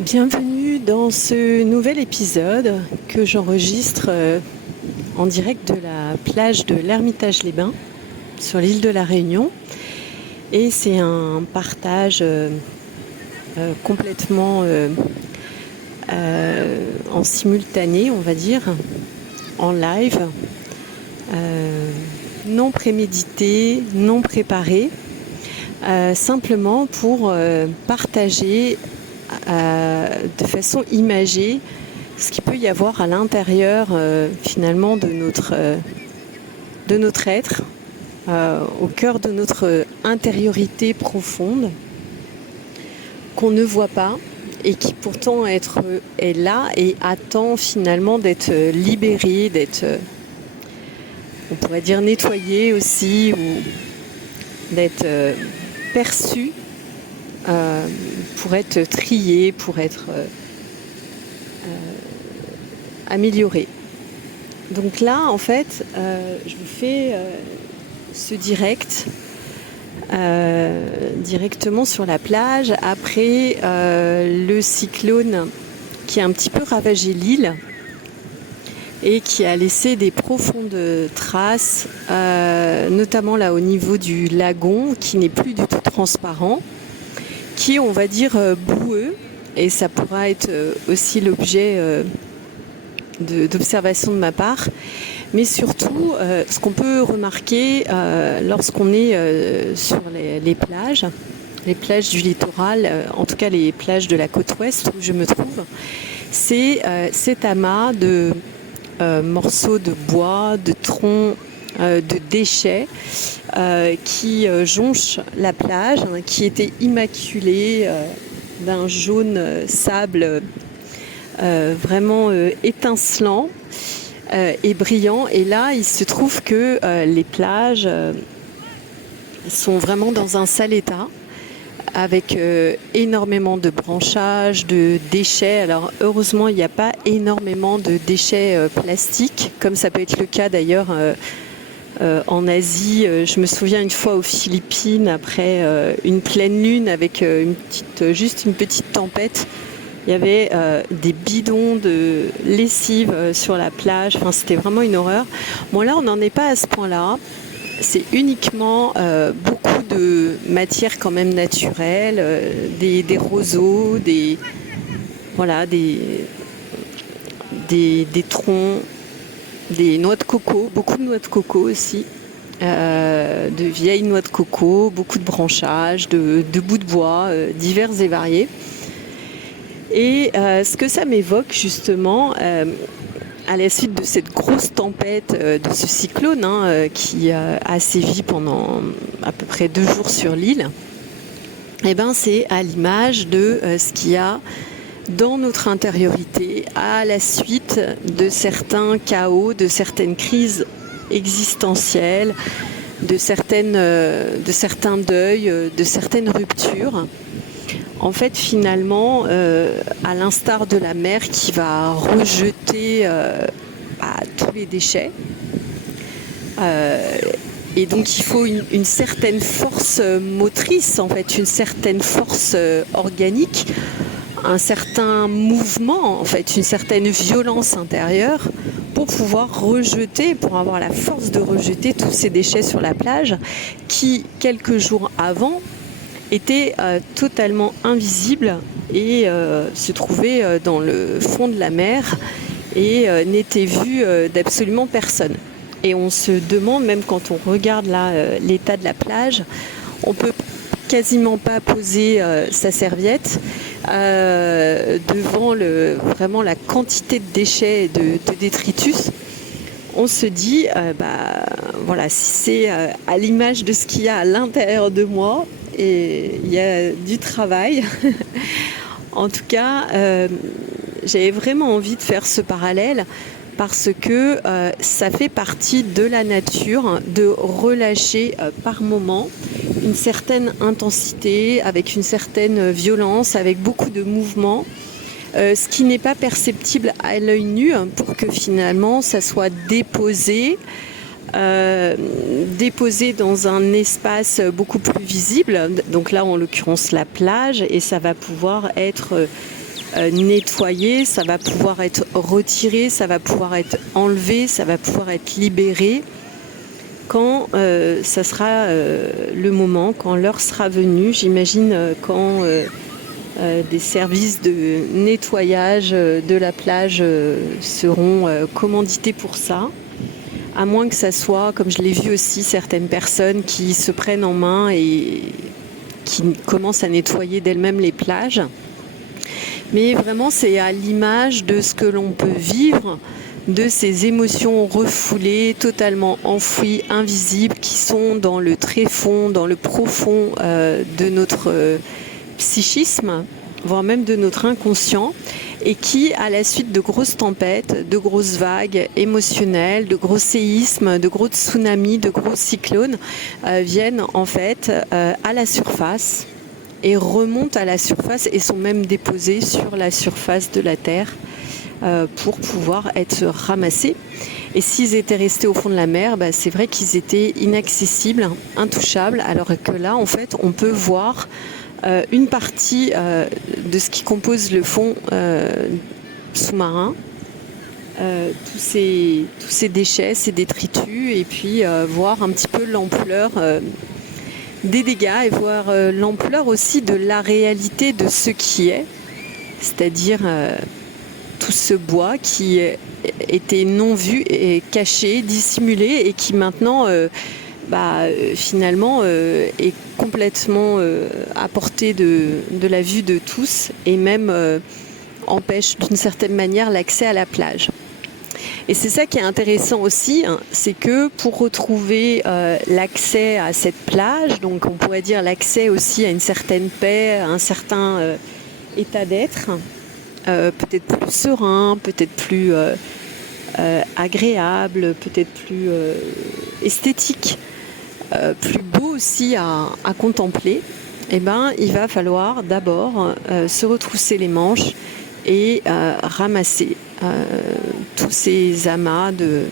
Bienvenue dans ce nouvel épisode que j'enregistre en direct de la plage de l'Ermitage-les-Bains sur l'île de la Réunion. Et c'est un partage complètement en simultané, on va dire, en live, non prémédité, non préparé, simplement pour partager de façon imagée ce qu'il peut y avoir à l'intérieur finalement de notre être, au cœur de notre intériorité profonde qu'on ne voit pas et qui pourtant est là et attend finalement d'être libérée, d'être, on pourrait dire, nettoyée aussi, ou d'être perçue pour être triée, pour être améliorée. Donc là, en fait, je vous fais ce direct directement sur la plage après le cyclone qui a un petit peu ravagé l'île et qui a laissé des profondes traces, notamment là au niveau du lagon qui n'est plus du tout transparent, qui est, on va dire, boueux, et ça pourra être aussi l'objet d'observation de ma part. Mais surtout, ce qu'on peut remarquer lorsqu'on est sur les plages du littoral, en tout cas les plages de la côte ouest où je me trouve, c'est cet amas de morceaux de bois, de troncs, de déchets qui jonchent la plage, qui était immaculée d'un jaune sable vraiment étincelant et brillant. Et là, il se trouve que les plages sont vraiment dans un sale état, avec énormément de branchages, de déchets. Alors heureusement, il n'y a pas énormément de déchets plastiques, comme ça peut être le cas d'ailleurs en Asie. Je me souviens une fois aux Philippines, après une pleine lune avec juste une petite tempête, il y avait des bidons de lessive sur la plage. Enfin, c'était vraiment une horreur. Bon, là, on n'en est pas à ce point-là. C'est uniquement beaucoup de matières quand même naturelles, des roseaux, des troncs, des noix de coco, beaucoup de noix de coco aussi, de vieilles noix de coco, beaucoup de branchages, de bouts de bois divers et variés. Et ce que ça m'évoque justement, à la suite de cette grosse tempête, de ce cyclone qui a sévi pendant à peu près 2 jours sur l'île, eh ben, c'est à l'image de ce qu'il y a dans notre intériorité à la suite de certains chaos, de certaines crises existentielles, de certains deuils, de certaines ruptures. En fait, finalement, à l'instar de la mer qui va rejeter tous les déchets, et donc il faut une certaine force motrice, en fait, une certaine force organique, un certain mouvement, en fait, une certaine violence intérieure pour pouvoir rejeter, pour avoir la force de rejeter tous ces déchets sur la plage qui, quelques jours avant, étaient totalement invisibles et se trouvaient dans le fond de la mer et n'étaient vus d'absolument personne. Et on se demande, même quand on regarde là l'état de la plage, on peut quasiment pas poser sa serviette devant vraiment la quantité de déchets et de détritus. On se dit, voilà, si c'est à l'image de ce qu'il y a à l'intérieur de moi, et il y a du travail. En tout cas, j'avais vraiment envie de faire ce parallèle parce que ça fait partie de la nature de relâcher par moment une certaine intensité, avec une certaine violence, avec beaucoup de mouvements, ce qui n'est pas perceptible à l'œil nu pour que finalement ça soit déposé dans un espace beaucoup plus visible. Donc là, en l'occurrence, la plage, et ça va pouvoir être nettoyer, ça va pouvoir être retiré, ça va pouvoir être enlevé, ça va pouvoir être libéré quand ça sera le moment, quand l'heure sera venue. J'imagine quand des services de nettoyage de la plage seront commandités pour ça. À moins que ça soit, comme je l'ai vu aussi, certaines personnes qui se prennent en main et qui commencent à nettoyer d'elles-mêmes les plages. Mais vraiment, c'est à l'image de ce que l'on peut vivre, de ces émotions refoulées, totalement enfouies, invisibles, qui sont dans le tréfonds, dans le profond de notre psychisme, voire même de notre inconscient, et qui, à la suite de grosses tempêtes, de grosses vagues émotionnelles, de gros séismes, de gros tsunamis, de gros cyclones, viennent en fait à la surface et remontent à la surface et sont même déposés sur la surface de la Terre pour pouvoir être ramassés. Et s'ils étaient restés au fond de la mer, c'est vrai qu'ils étaient inaccessibles, intouchables, alors que là, en fait, on peut voir une partie de ce qui compose le fond sous-marin, tous ces déchets, ces détritus, et puis voir un petit peu l'ampleur des dégâts et voir l'ampleur aussi de la réalité de ce qui est, c'est-à-dire tout ce bois qui était non vu et caché, dissimulé, et qui maintenant finalement est complètement à portée de la vue de tous, et même empêche d'une certaine manière l'accès à la plage. Et c'est ça qui est intéressant aussi, hein, c'est que pour retrouver l'accès à cette plage, donc on pourrait dire l'accès aussi à une certaine paix, à un certain état d'être, peut-être plus serein, peut-être plus agréable, peut-être plus esthétique, plus beau aussi à contempler, il va falloir d'abord se retrousser les manches et ramasser tous ces amas de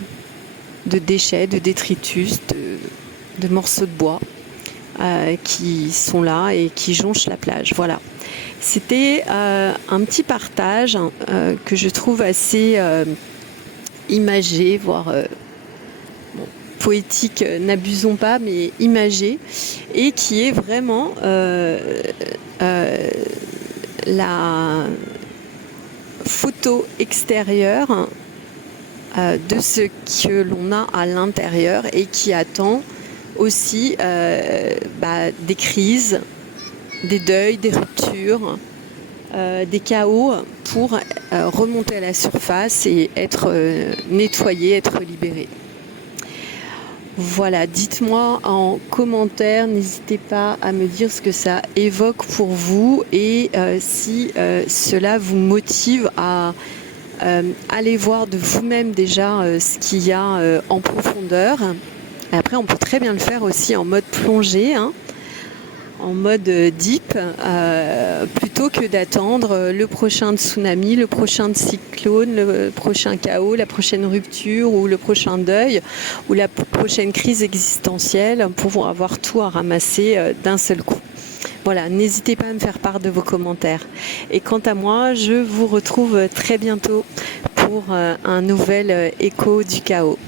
déchets, de détritus, de morceaux de bois qui sont là et qui jonchent la plage. Voilà. C'était un petit partage que je trouve assez imagé, voire poétique, n'abusons pas, mais imagé, et qui est vraiment la photo extérieure de ce que l'on a à l'intérieur, et qui attend aussi des crises, des deuils, des ruptures, des chaos pour remonter à la surface et être nettoyé, être libéré. Voilà, dites-moi en commentaire, n'hésitez pas à me dire ce que ça évoque pour vous, et si cela vous motive à aller voir de vous-même déjà ce qu'il y a en profondeur. Et après, on peut très bien le faire aussi en mode plongée, hein, en mode deep, plutôt que d'attendre le prochain tsunami, le prochain cyclone, le prochain chaos, la prochaine rupture, ou le prochain deuil, ou la prochaine crise existentielle, pour avoir tout à ramasser d'un seul coup. Voilà, n'hésitez pas à me faire part de vos commentaires. Et quant à moi, je vous retrouve très bientôt pour un nouvel écho du chaos.